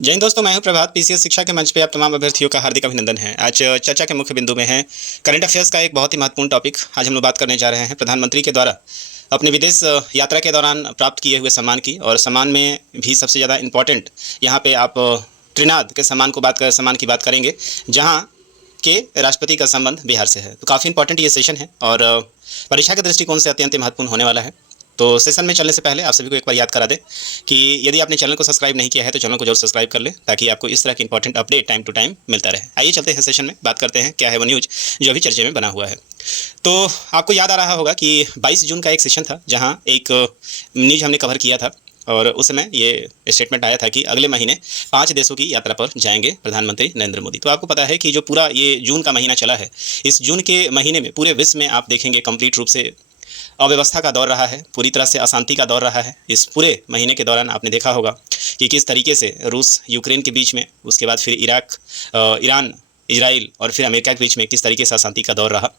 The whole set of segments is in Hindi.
जय हिंद दोस्तों, मैं हूं प्रभात। पीसीएस शिक्षा के मंच पे आप तमाम अभ्यर्थियों का हार्दिक अभिनंदन है। आज चर्चा के मुख्य बिंदु में है करंट अफेयर्स का एक बहुत ही महत्वपूर्ण टॉपिक। आज हम लोग बात करने जा रहे हैं प्रधानमंत्री के द्वारा अपने विदेश यात्रा के दौरान प्राप्त किए हुए सम्मान की। और सम्मान में भी सबसे ज़्यादा इम्पोर्टेंट यहाँ पे आप त्रिनाद के सम्मान की बात करेंगे, जहाँ के राष्ट्रपति का संबंध बिहार से है। तो काफ़ी इंपॉर्टेंट ये सेशन है और परीक्षा के दृष्टिकोण से अत्यंत महत्वपूर्ण होने वाला है। तो सेशन में चलने से पहले आप सभी को एक बार याद करा दें कि यदि आपने चैनल को सब्सक्राइब नहीं किया है तो चैनल को जरूर सब्सक्राइब कर लें, ताकि आपको इस तरह की important update time to time मिलता रहे। आइए चलते हैं सेशन में, बात करते हैं क्या है वो न्यूज़ जो अभी चर्चे में बना हुआ है। तो आपको याद आ रहा होगा कि 22 जून का एक सेशन था, जहाँ एक न्यूज़ हमने कवर किया था और उस समय ये स्टेटमेंट आया था कि अगले महीने 5 देशों की यात्रा पर जाएंगे प्रधानमंत्री नरेंद्र मोदी। तो आपको पता है कि जो पूरा ये जून का महीना चला है, इस जून के महीने में पूरे विश्व में आप देखेंगे कंप्लीट रूप से अव्यवस्था का दौर रहा है, पूरी तरह से अशांति का दौर रहा है। इस पूरे महीने के दौरान आपने देखा होगा कि किस तरीके से रूस यूक्रेन के बीच में, उसके बाद फिर इराक, ईरान, इजराइल और फिर अमेरिका के बीच में किस तरीके से अशांति का दौर रहा।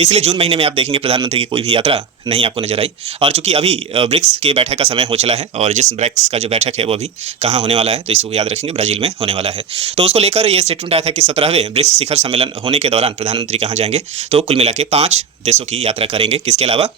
इसलिए जून महीने में आप देखेंगे प्रधानमंत्री की कोई भी यात्रा नहीं आपको नजर आई। और चूंकि अभी ब्रिक्स के बैठक का समय हो चला है, और जिस ब्रिक्स का जो बैठक है वो अभी कहाँ होने वाला है, तो इसको याद रखेंगे, ब्राज़ील में होने वाला है। तो उसको लेकर ये स्टेटमेंट आया था कि 17वें ब्रिक्स शिखर सम्मेलन होने के दौरान प्रधानमंत्री कहाँ जाएंगे, तो कुल मिला के 5 देशों की यात्रा करेंगे। किसके अलावा?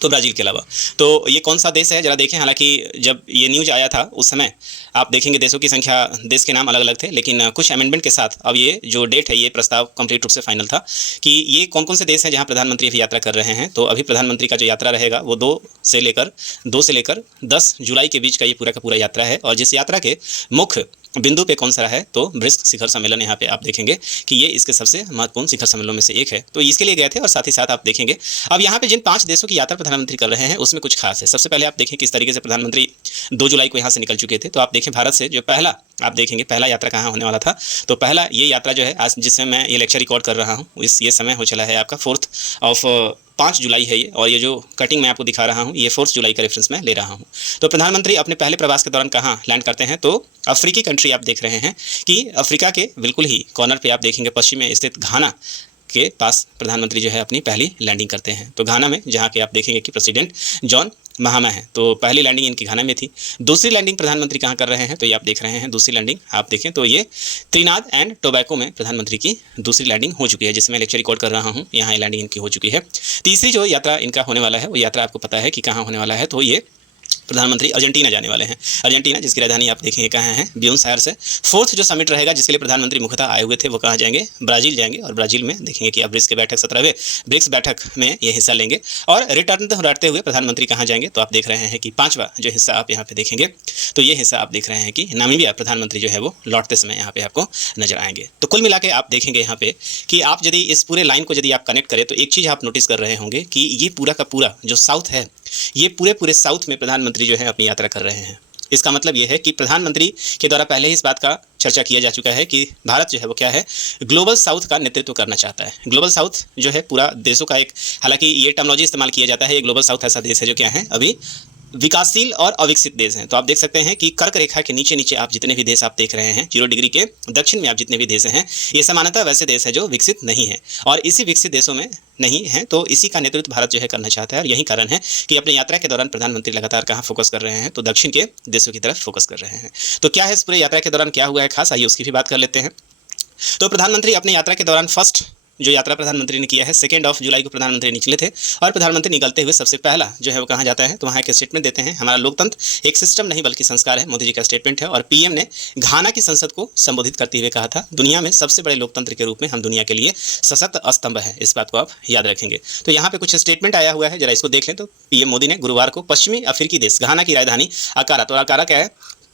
तो ब्राज़ील के अलावा। तो ये कौन सा देश है जरा देखें। हालांकि जब ये न्यूज़ आया था उस समय आप देखेंगे देशों की संख्या, देश के नाम अलग अलग थे, लेकिन कुछ अमेंडमेंट के साथ अब ये जो डेट है, ये प्रस्ताव कंप्लीट रूप से फाइनल था कि ये कौन कौन से देश हैं जहां प्रधानमंत्री अभी यात्रा कर रहे हैं। तो अभी प्रधानमंत्री का जो यात्रा रहेगा वो 2 से लेकर 10 जुलाई के बीच का ये पूरा का पूरा यात्रा है। और जिस यात्रा के मुख्य बिंदु पे कौन सा रहा है, तो ब्रिक्स शिखर सम्मेलन। यहाँ पे आप देखेंगे कि ये इसके सबसे महत्वपूर्ण शिखर सम्मेलनों में से एक है, तो इसके लिए गए थे। और साथ ही साथ आप देखेंगे अब यहाँ पे जिन 5 देशों की यात्रा प्रधानमंत्री कर रहे हैं उसमें कुछ खास है। सबसे पहले आप देखें किस तरीके से प्रधानमंत्री 2 जुलाई को यहाँ से निकल चुके थे। तो आप देखें भारत से जो पहला, आप देखेंगे पहला यात्रा कहाँ होने वाला था। तो पहला ये यात्रा जो है, आज जिसमें मैं ये लेक्चर रिकॉर्ड कर रहा हूँ, ये समय हो चला है आपका 5 जुलाई है ये। और ये जो कटिंग मैं आपको दिखा रहा हूँ, ये 4 जुलाई का रेफरेंस मैं ले रहा हूँ। तो प्रधानमंत्री अपने पहले प्रवास के दौरान कहाँ लैंड करते हैं, तो अफ्रीकी कंट्री आप देख रहे हैं कि अफ्रीका के बिल्कुल ही कॉर्नर पे आप देखेंगे पश्चिम में स्थित घाना के पास प्रधानमंत्री जो है अपनी पहली लैंडिंग करते हैं। तो घाना में, जहाँ के आप देखेंगे कि प्रेसिडेंट जॉन महामा है, तो पहली लैंडिंग इनकी घाना में थी। दूसरी लैंडिंग प्रधानमंत्री कहाँ कर रहे हैं, तो ये आप देख रहे हैं दूसरी लैंडिंग आप देखें तो ये त्रिनाद एंड टोबैको में प्रधानमंत्री की दूसरी लैंडिंग हो चुकी है, जिसमें लेक्चर रिकॉर्ड कर रहा हूँ। यहाँ ये लैंडिंग इनकी हो चुकी है। तीसरी जो यात्रा इनका होने वाला है, वो यात्रा आपको पता है कि कहाँ होने वाला है, तो ये प्रधानमंत्री अर्जेंटीना जाने वाले हैं। अर्जेंटीना जिसकी राजधानी आप देखेंगे कहाँ है, ब्यूनस आयर्स है। 4th जो समिट रहेगा जिसके लिए प्रधानमंत्री मुख्यतः आए हुए थे, वो कहाँ जाएंगे, ब्राज़ील जाएंगे। और ब्राज़ील में देखेंगे कि अब ब्रिक्स की बैठक 17वें ब्रिक्स बैठक में ये हिस्सा लेंगे। और रिटर्न लौटते हुए प्रधानमंत्री कहाँ जाएंगे, तो आप देख रहे हैं कि 5वां जो हिस्सा आप यहाँ पे देखेंगे, तो ये हिस्सा आप देख रहे हैं कि नामीबिया प्रधानमंत्री जो है वो लौटते समय यहाँ पे आपको नजर आएंगे। तो कुल मिला के आप देखेंगे यहाँ पे कि आप यदि इस पूरे लाइन को यदि आप कनेक्ट करें, तो एक चीज़ आप नोटिस कर रहे होंगे कि ये पूरा का पूरा जो साउथ है, ये पूरे साउथ में प्रधानमंत्री जो है अपनी यात्रा कर रहे हैं। इसका मतलब ये है कि प्रधानमंत्री के द्वारा पहले ही इस बात का चर्चा किया जा चुका है कि भारत जो है वो क्या है, ग्लोबल साउथ का नेतृत्व करना चाहता है। ग्लोबल साउथ जो है पूरा देशों का एक, हालांकि ये टर्मिनोलॉजी इस्तेमाल किया जाता है, ये ग्लोबल साउथ ऐसा देश है जो क्या है, अभी विकासशील और अविकसित देश हैं। तो आप देख सकते हैं कि कर्क रेखा के नीचे नीचे आप जितने भी देश आप देख रहे हैं, 0 डिग्री के दक्षिण में आप जितने भी देश हैं, ये सामान्यतः वैसे देश है जो विकसित नहीं है, और इसी विकसित देशों में नहीं है। तो इसी का नेतृत्व भारत जो है करना चाहता है। और यही कारण है कि अपनी यात्रा के दौरान प्रधानमंत्री लगातार कहाँ फोकस कर रहे हैं, तो दक्षिण के देशों की तरफ फोकस कर रहे हैं। तो क्या है इस पूरे यात्रा के दौरान क्या हुआ है खास, आइए उसकी भी बात कर लेते हैं। तो प्रधानमंत्री अपनी यात्रा के दौरान फर्स्ट जो यात्रा प्रधानमंत्री ने किया है, 2 जुलाई को प्रधानमंत्री निकले थे। और प्रधानमंत्री निकलते हुए सबसे पहला जो है वो कहाँ जाता है, तो वहाँ एक स्टेटमेंट देते हैं, हमारा लोकतंत्र एक सिस्टम नहीं बल्कि संस्कार है, मोदी जी का स्टेटमेंट है। और पीएम ने घाना की संसद को संबोधित करते हुए कहा था, दुनिया में सबसे बड़े लोकतंत्र के रूप में हम दुनिया के लिए सशक्त स्तंभ है। इस बात को आप याद रखेंगे। तो यहाँ पे कुछ स्टेटमेंट आया हुआ है, जरा इसको देख लें। तो पीएम मोदी ने गुरुवार को पश्चिमी अफ्रीकी देश घाना की राजधानी अकारा, तो अकारा क्या है,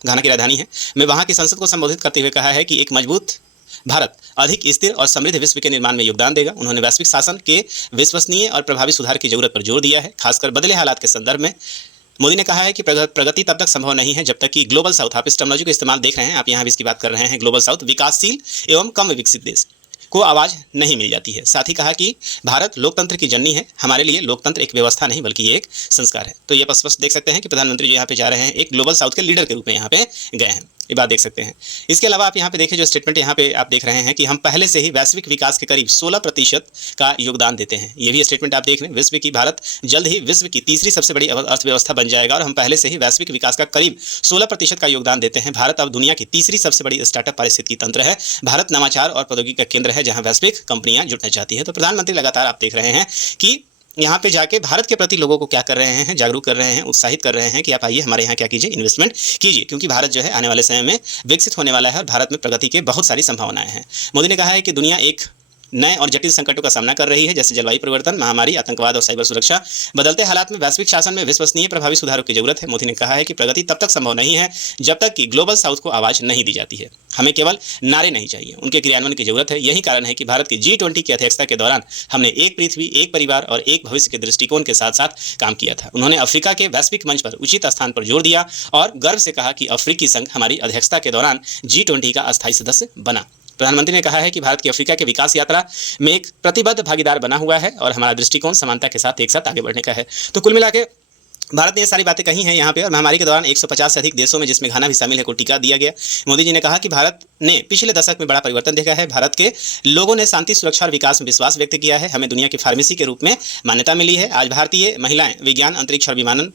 घाना की राजधानी है, में वहाँ की संसद को संबोधित करते हुए कहा है कि एक मजबूत भारत अधिक स्थिर और समृद्ध विश्व के निर्माण में योगदान देगा। उन्होंने वैश्विक शासन के विश्वसनीय और प्रभावी सुधार की जरूरत पर जोर दिया है, खासकर बदले हालात के संदर्भ में। मोदी ने कहा है कि प्रगति तब तक संभव नहीं है जब तक कि ग्लोबल साउथ, आप इस टर्मिनोलॉजी को इस्तेमाल देख रहे हैं, आप यहाँ भी इसकी बात कर रहे हैं, ग्लोबल साउथ विकासशील एवं कम विकसित देश को आवाज़ नहीं मिल जाती है। साथ ही कहा कि भारत लोकतंत्र की जननी है, हमारे लिए लोकतंत्र एक व्यवस्था नहीं बल्कि ये एक संस्कार है। तो ये स्पष्ट देख सकते हैं कि प्रधानमंत्री जो यहाँ पे जा रहे हैं एक ग्लोबल साउथ के लीडर के रूप में यहाँ पे गए हैं। ये बात देख सकते हैं। इसके अलावा आप यहाँ पे देखिए जो स्टेटमेंट यहाँ पे आप देख रहे हैं कि हम पहले से ही वैश्विक विकास के करीब 16% का योगदान देते हैं। ये भी स्टेटमेंट आप देख रहे हैं, विश्व की भारत जल्द ही विश्व की तीसरी सबसे बड़ी अर्थव्यवस्था बन जाएगा और हम पहले से ही वैश्विक विकास का करीब 16% का योगदान देते हैं। भारत अब दुनिया की तीसरी सबसे बड़ी स्टार्टअप पारिस्थितिकी तंत्र है। भारत नवाचार और प्रौद्योगिकी का केंद्र है जहाँ वैश्विक कंपनियां जुटना चाहती है। तो प्रधानमंत्री लगातार आप देख रहे हैं कि यहाँ पे जाके भारत के प्रति लोगों को क्या कर रहे हैं, जागरूक कर रहे हैं, उत्साहित कर रहे हैं कि आप आइए हमारे यहाँ क्या कीजिए, इन्वेस्टमेंट कीजिए, क्योंकि भारत जो है आने वाले समय में विकसित होने वाला है और भारत में प्रगति के बहुत सारी संभावनाएं हैं। मोदी ने कहा है कि दुनिया एक नए और जटिल संकटों का सामना कर रही है, जैसे जलवायु परिवर्तन, महामारी, आतंकवाद और साइबर सुरक्षा। बदलते हालात में वैश्विक शासन में विश्वसनीय प्रभावी सुधारों की जरूरत है। मोदी ने कहा है कि प्रगति तब तक संभव नहीं है जब तक कि ग्लोबल साउथ को आवाज नहीं दी जाती है। हमें केवल नारे नहीं चाहिए, उनके क्रियान्वयन की जरूरत है। यही कारण है कि भारत की G20 की अध्यक्षता के दौरान हमने एक पृथ्वी, एक परिवार और एक भविष्य के दृष्टिकोण के साथ साथ काम किया था। उन्होंने अफ्रीका के वैश्विक मंच पर उचित स्थान पर जोर दिया और गर्व से कहा कि अफ्रीकी संघ हमारी अध्यक्षता के दौरान G20 का अस्थायी सदस्य बना। प्रधानमंत्री ने कहा है कि भारत की अफ्रीका के विकास यात्रा में एक प्रतिबद्ध भागीदार बना हुआ है और हमारा दृष्टिकोण समानता के साथ एक साथ आगे बढ़ने का है। तो कुल मिला के भारत ने ये सारी बातें कही हैं यहाँ पे, और महामारी के दौरान 150 से अधिक देशों में, जिसमें घाना भी शामिल है, को टीका दिया गया। मोदी जी ने कहा कि भारत ने पिछले दशक में बड़ा परिवर्तन देखा है। भारत के लोगों ने शांति, सुरक्षा और विकास में विश्वास व्यक्त किया है। हमें दुनिया की फार्मेसी के रूप में मान्यता मिली है। आज भारतीय महिलाएं विज्ञान, अंतरिक्ष और विमानन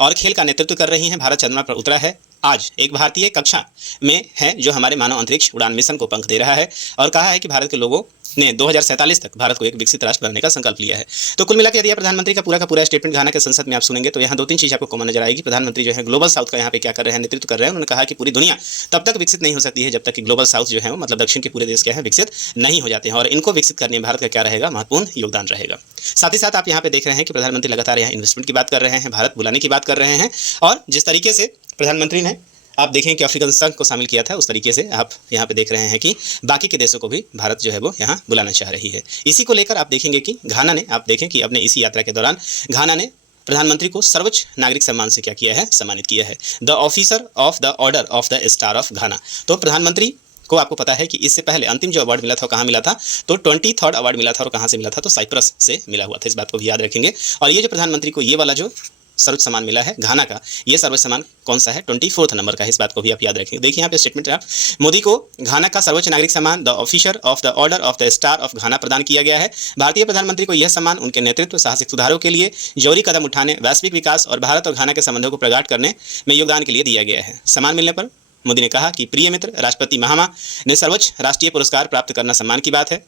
और खेल का नेतृत्व कर रही हैं। भारत चंद्रमा पर उतरा है। आज एक भारतीय कक्षा में है जो हमारे मानव अंतरिक्ष उड़ान मिशन को पंख दे रहा है, और कहा है कि भारत के लोगों ने 2047 तक भारत को एक विकसित राष्ट्र बनने का संकल्प लिया है। तो कुल मिलाकर यदि आप प्रधानमंत्री का पूरा स्टेटमेंट घाना के संसद में आप सुनेंगे तो यहाँ 2-3 चीज़ आपको कॉमन नजर आएगी। प्रधानमंत्री जो है ग्लोबल साउथ का यहाँ पे क्या कर रहे हैं, नेतृत्व कर रहे हैं। उन्होंने कहा कि पूरी दुनिया तब तक विकसित नहीं हो सकती है जब तक कि ग्लोबल साउथ जो है वो, मतलब दक्षिण के पूरे देश क्या है, विकसित नहीं हो जाते हैं, और इनको विकसित करने में भारत का क्या रहेगा, महत्वपूर्ण योगदान रहेगा। साथ ही साथ आप यहाँ पे देख रहे हैं कि प्रधानमंत्री लगातार यहाँ इन्वेस्टमेंट की बात कर रहे हैं, भारत बुलाने की बात कर रहे हैं, और जिस तरीके से प्रधानमंत्री ने आप देखें कि अफ्रीकन संघ को शामिल किया था, उस तरीके से आप यहाँ पे देख रहे हैं कि बाकी के देशों को भी भारत जो है वो यहाँ बुलाना चाह रही है। इसी को लेकर आप देखेंगे कि घाना ने, आप देखें कि अपने इसी यात्रा के दौरान घाना ने प्रधानमंत्री को सर्वोच्च नागरिक सम्मान से क्या किया है, सम्मानित किया है, the officer of the order of the star of घाना। तो प्रधानमंत्री को आपको पता है कि इससे पहले अंतिम जो अवार्ड मिला था कहाँ मिला था, तो 23rd अवार्ड मिला था, और कहाँ से मिला था, तो साइप्रस से मिला हुआ था। इस बात को भी याद रखेंगे। और ये जो प्रधानमंत्री को ये वाला जो सर्वोच्च सम्मान मिला है घाना का, ये सर्वोच्च सम्मान कौन सा है, 24 नंबर का है। इस बात को भी आप याद रखेंगे। देखिए यहाँ पे स्टेटमेंट है, मोदी को घाना का सर्वोच्च नागरिक सम्मान the officer of the order of the star of घाना प्रदान किया गया है। भारतीय प्रधानमंत्री को यह सम्मान उनके नेतृत्व, साहसिक सुधारों के लिए, जरूरी कदम उठाने, वैश्विक विकास और भारत और घाना के संबंधों को प्रगाढ़ करने में योगदान के लिए दिया गया है। सम्मान मिलने पर मोदी ने कहा कि प्रिय मित्र, राष्ट्रपति महामा ने सर्वोच्च राष्ट्रीय पुरस्कार प्राप्त करना सम्मान की बात है।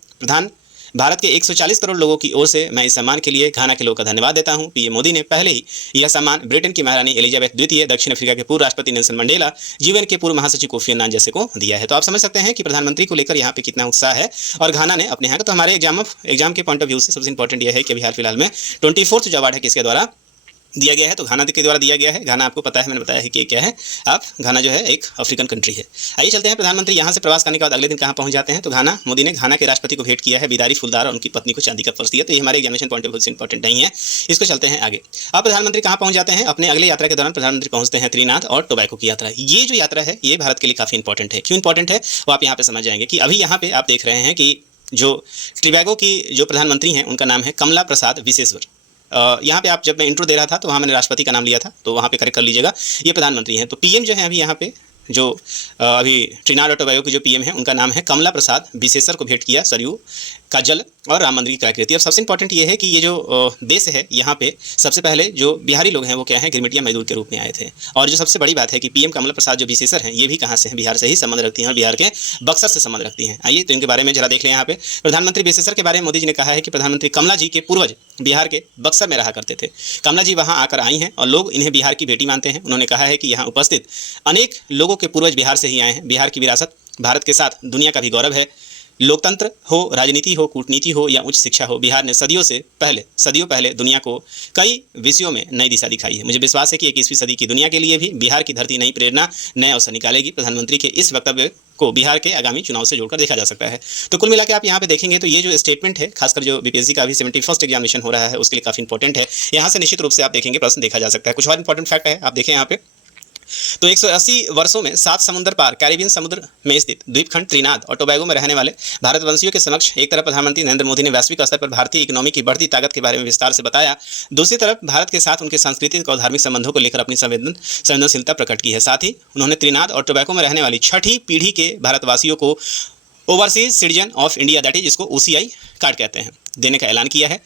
भारत के 140 करोड़ लोगों की ओर से मैं इस सम्मान के लिए घाना के लोगों का धन्यवाद देता हूं। पीएम मोदी ने पहले ही यह सम्मान ब्रिटेन की महारानी एलिजाबेथ द्वितीय, दक्षिण अफ्रीका के पूर्व राष्ट्रपति नेल्सन मंडेला, यूएन के पूर्व महासचिव कोफी अन्नान जैसे को दिया है। तो आप समझ सकते हैं कि प्रधानमंत्री को लेकर यहाँ पे कितना उत्साह है, और घाना ने अपने यहाँ का, तो हमारे एग्जाम के पॉइंट ऑफ व्यू से सबसे इंपॉर्टेंट यह है कि अभी हाल फिलहाल में 24th जो अवार्ड है किसके द्वारा दिया गया है, तो घाना के द्वारा दिया गया है। घाना आपको पता है, मैंने बताया है कि क्या है, आप घाना जो है एक अफ्रीकन कंट्री है। आइए चलते हैं, प्रधानमंत्री यहाँ से प्रवास करने के बाद अगले दिन कहाँ पहुँच जाते हैं, तो घाना, मोदी ने घाना के राष्ट्रपति को भेंट किया है, बिदारी फूलदार और उनकी पत्नी को चांदी का पर्स दिया। तो ये हमारे एग्जामिनेशन पॉइंट ऑफ व्यू से इंपॉर्टेंट नहीं है, इसको चलते हैं आगे। अब प्रधानमंत्री कहाँ पहुँच जाते हैं, अपने अगले यात्रा के दौरान प्रधानमंत्री पहुँचते हैं त्रिनाद और टोबैको की यात्रा। ये जो यात्रा है ये भारत के लिए काफ़ी इंपॉर्टेंट है। क्यों इंपॉर्टेंट है वो आप यहाँ पे समझ जाएंगे कि अभी यहाँ पे आप देख रहे हैं कि जो टोबैको की जो प्रधानमंत्री हैं उनका नाम है कमला प्रसाद विशेश्वर। यहाँ पे आप, जब मैं इंट्रो दे रहा था तो वहाँ मैंने राष्ट्रपति का नाम लिया था, तो वहाँ पे करेक्ट कर लीजिएगा, ये प्रधानमंत्री हैं। तो पीएम जो है अभी यहाँ पे जो अभी ट्रिनिडाद और टोबैगो के जो पीएम है उनका नाम है कमला प्रसाद विशेश्वर को भेंट किया सरयू का जल और राम मंदिर की कलाकृति। अब सबसे इंपॉर्टेंट ये है कि ये जो देश है यहाँ पे सबसे पहले जो बिहारी लोग हैं वो क्या है, गिरमिटिया मजदूर के रूप में आए थे। और जो सबसे बड़ी बात है कि पीएम कमला प्रसाद जो विशेश्वर हैं ये भी कहाँ से हैं, बिहार से ही संबंध रखती हैं और बिहार के बक्सर से संबंध रखती हैं। आइए तो इनके बारे में जरा देख लें। यहाँ पे प्रधानमंत्री विशेश्वर के बारे में मोदी जी ने कहा है कि प्रधानमंत्री कमला जी के पूर्वज बिहार के बक्सर में रहा करते थे। कमला जी वहाँ आकर आई हैं और लोग इन्हें बिहार की बेटी मानते हैं। उन्होंने कहा है कि यहाँ उपस्थित अनेक लोगों के पूर्वज बिहार से ही आए हैं। बिहार की विरासत भारत के साथ दुनिया का भी गौरव है। लोकतंत्र हो, राजनीति हो, कूटनीति हो या उच्च शिक्षा हो, बिहार ने सदियों पहले दुनिया को कई विषयों में नई दिशा दिखाई है। मुझे विश्वास है कि 21वीं सदी की दुनिया के लिए भी बिहार की धरती नई प्रेरणा, नए अवसर निकालेगी। प्रधानमंत्री के इस वक्तव्य को बिहार के आगामी चुनाव से जोड़कर देखा जा सकता है। तो कुल मिला के आप यहाँ पे देखेंगे तो ये जो स्टेटमेंट है, खासकर जो बीपीएससी का अभी 71st एग्जामिनेशन हो रहा है उसके लिए काफ़ी इंपॉर्टेंट है। यहाँ से निश्चित रूप से आप देखेंगे प्रश्न देखा जा सकता है। कुछ और इंपॉर्टेंट फैक्ट है, आप देखें यहाँ पे तो 180 वर्षों में 7 समुद्र पार कैरिबियन समुद्र में स्थित द्वीपखंड त्रिनाद और टोबैगो में रहने वाले भारतवंशियों के समक्ष एक तरफ प्रधानमंत्री नरेंद्र मोदी ने वैश्विक स्तर पर भारतीय इकोनॉमी की बढ़ती ताकत के बारे में विस्तार से बताया, दूसरी तरफ भारत के साथ उनके सांस्कृतिक और धार्मिक संबंधों को लेकर अपनी संवेदनशीलता प्रकट की है। साथ ही उन्होंने त्रिनाद और टोबैगो में रहने वाली छठी पीढ़ी के भारतवासियों को overseas citizen of India that is जिसको OCI कार्ड कहते हैं देने का ऐलान किया है।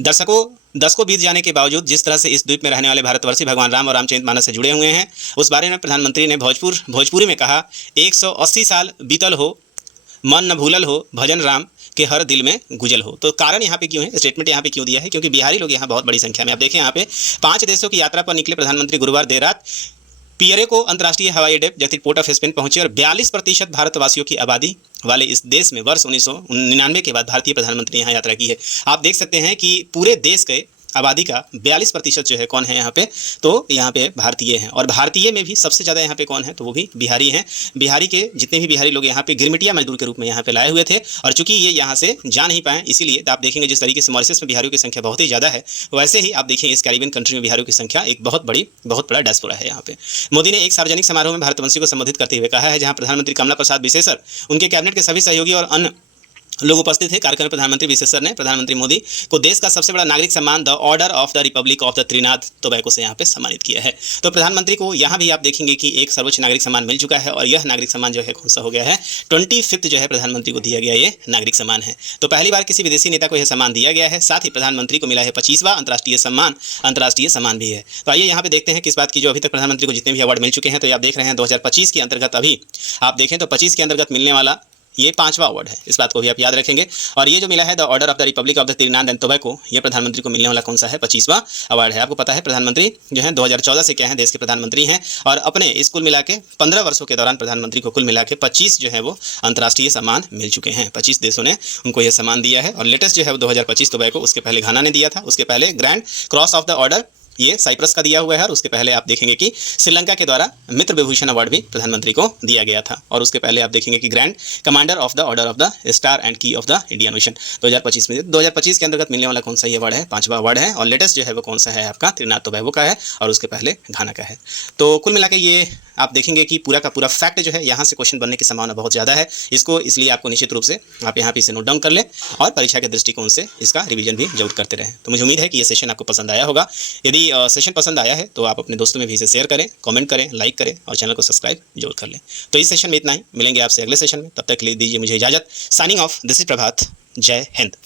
दशकों बीत जाने के बावजूद जिस तरह से इस द्वीप में रहने वाले भारतवर्षी भगवान राम और रामचरितमानस से जुड़े हुए हैं, उस बारे में प्रधानमंत्री ने भोजपुरी में कहा, 180 साल बीतल हो, मन न भूलल हो, भजन राम के हर दिल में गुजल हो। तो कारण यहाँ पे क्यों है, स्टेटमेंट यहाँ पे क्यों दिया है, क्योंकि बिहारी लोग यहाँ बहुत बड़ी संख्या में। आप देखें यहाँ पे 5 देशों की यात्रा पर निकले प्रधानमंत्री गुरुवार देर रात पियरे को अंतर्राष्ट्रीय हवाई अड्डे जैसे पोर्ट ऑफ स्पेन पहुंचे और 42% भारतवासियों की आबादी वाले इस देश में वर्ष 1999 के बाद भारतीय प्रधानमंत्री ने यहाँ यात्रा की है। आप देख सकते हैं कि पूरे देश के आबादी का 42% जो है कौन है यहाँ पे, तो यहाँ पे भारतीय हैं। और भारतीय में भी सबसे ज़्यादा यहाँ पे कौन है, तो वो भी बिहारी हैं। बिहारी के जितने भी बिहारी लोग यहाँ पे गिरमिटिया मजदूर के रूप में यहाँ पे लाए हुए थे, और चूंकि ये यहाँ से जा नहीं पाए, इसीलिए आप देखेंगे जिस तरीके से मॉरिशस में बिहारियों की संख्या बहुत ही ज़्यादा है, वैसे ही आप देखिए इस कैरिबियन कंट्री में बिहारियों की संख्या एक बहुत बड़ा डायस्पोरा है यहाँ पे। मोदी ने एक सार्वजनिक समारोह में भारतवंशियों को संबोधित करते हुए कहा है, जहाँ प्रधानमंत्री कमला प्रसाद विशेषर, उनके कैबिनेट के सभी सहयोगी और अन्य लोग उपस्थित थे। कार्यक्रम में प्रधानमंत्री विशेषर ने प्रधानमंत्री मोदी को देश का सबसे बड़ा नागरिक सम्मान the order of the Republic of the त्रिनाद Tobago से यहाँ पे सम्मानित किया है। तो प्रधानमंत्री को यहाँ भी आप देखेंगे कि एक सर्वोच्च नागरिक सम्मान मिल चुका है, और यह नागरिक सम्मान जो है कौन सा हो गया है, 25th जो है प्रधानमंत्री को दिया गया ये नागरिक सम्मान है। तो पहली बार किसी विदेशी नेता को यह सम्मान दिया गया है। साथ ही प्रधानमंत्री को मिला है 25वां अंतर्राष्ट्रीय सम्मान भी है। तो आइए यहाँ पे देखते हैं किस बात की जो अभी तक प्रधानमंत्री को जितने भी अवार्ड मिल चुके हैं। तो आप देख रहे हैं 2025 के अंतर्गत, अभी आप देखें तो 25 के अंतर्गत मिलने वाला ये 5वां अवार्ड है, इस बात को भी आप याद रखेंगे। और ये जो मिला है the order of the Republic of the त्रिनाद and Tobago, ये प्रधानमंत्री को मिलने वाला कौन सा है, 25वां अवार्ड है। आपको पता है प्रधानमंत्री जो है 2014 से क्या है, देश के प्रधानमंत्री हैं, और अपने इस कुल मिला के 15 वर्षों के दौरान प्रधानमंत्री को कुल मिला के 25 जो है वो अंतर्राष्ट्रीय सम्मान मिल चुके हैं। 25 देशों ने उनको यह सम्मान दिया है। और लेटेस्ट जो है वो 2025 टोबैगो, उसके पहले घाना ने दिया था, उसके पहले grand cross of the order ये साइप्रस का दिया हुआ है, और उसके पहले आप देखेंगे कि श्रीलंका के द्वारा मित्र विभूषण अवार्ड भी प्रधानमंत्री को दिया गया था। और उसके पहले आप देखेंगे कि grand commander of the order of the star and की ऑफ द इंडियन ओशन 2025 में 2025 के अंतर्गत मिलने वाला कौन सा ये अवार्ड है, 5वां अवार्ड है। और लेटेस्ट जो है वो कौन सा है आपका, त्रिनाद टोबैगो का है, और उसके पहले घाना का है। तो कुल मिला के ये आप देखेंगे कि पूरा का पूरा फैक्ट जो है यहाँ से क्वेश्चन बनने की संभावना बहुत ज़्यादा है। इसको इसलिए आपको निश्चित रूप से आप यहाँ पे इसे नोट डाउन कर लें, और परीक्षा के दृष्टिकोण से इसका रिवीजन भी जरूर करते रहें। तो मुझे उम्मीद है कि ये सेशन आपको पसंद आया होगा। यदि सेशन पसंद आया है तो आप अपने दोस्तों में भी इसे शेयर करें, कमेंट करें, लाइक करें, और चैनल को सब्सक्राइब जरूर कर लें। तो इस सेशन में इतना ही, मिलेंगे आपसे अगले सेशन में, तब तक के लिए दीजिए मुझे इजाज़त। साइनिंग ऑफ, दिस इज प्रभात। जय हिंद।